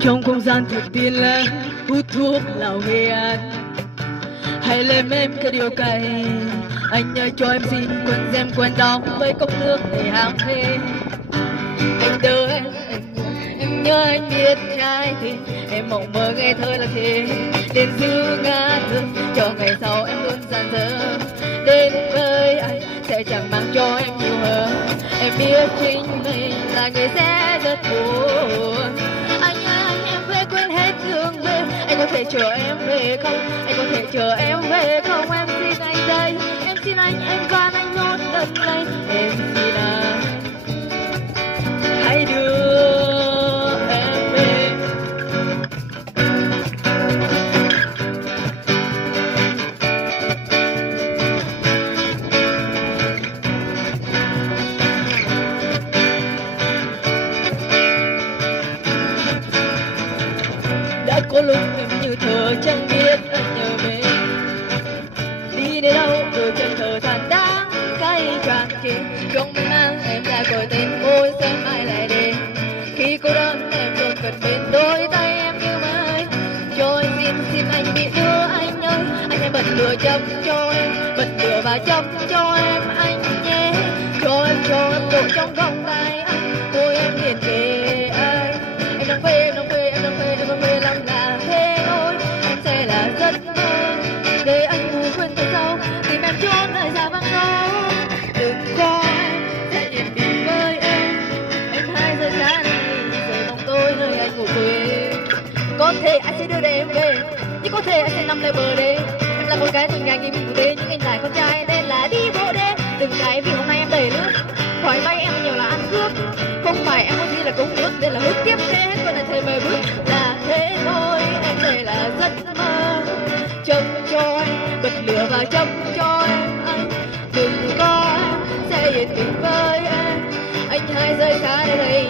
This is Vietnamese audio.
Trong không gian thật tiên lãng, hút thuốc lào nghiện, hãy lên em cái điều cay. Anh ơi cho em xin quần gem quần đóng với cốc nước để ham phê. Anh đợi em nhớ anh biết trai thì em mộng mơ nghe thơ là thế. Đến giữ ngã tư cho ngày sau em luôn dàn dở. Đến với anh sẽ chẳng mang cho em nhiều hơn. Em biết chính mình là người sẽ rất buồn. Anh về quên hết thương về. Anh có thể chờ em về không? Anh có thể chờ em về không? Em xin anh đây, em xin anh van anh một lần này. Em xin anh hãy đưa em về. Đã có lúc em như thờ chẳng biết anh nhớ mình đi đến đâu đôi chân thờ than đáng cay tràn trề. Không mang em ra khỏi tình ôi sớm ai lại đến. Khi cô đơn em luôn cần bên đôi tay em như mây. Cho anh xin anh bị đưa anh ơi. Anh hãy bật lửa châm cho em, bật lửa và châm cho em anh nhé. Cho em độ trong vòng tay anh. Thôi em liền kề anh. Em đang về, em đang về, em đang về, em đang về lòng là thế thôi. Em sẽ là giấc mơ để anh ngủ quên từ sau. Tìm em trốn nơi xa vắng gió. Đừng có em sẽ nhìn đi với em. Em hai rơi xa này rời bóng tôi nơi anh ngủ quên. Có thể anh sẽ đưa em về, nhưng có thể anh sẽ nằm lại bờ đê. Em là một gái từng ngày như mình của đê, nhưng anh lại con trai nên là đi bộ đê. Đừng cái vì hôm nay em đầy nước, khỏi vay em nhiều là ăn cướp. Không phải em có gì là công ước, đây là hước tiếp thế hết còn là thời mời bước. Là thế thôi, em đây là giấc mơ. Châm cho em, bật lửa và châm cho em anh. Đừng có em sẽ yên bình với em. Anh hai rơi xa đây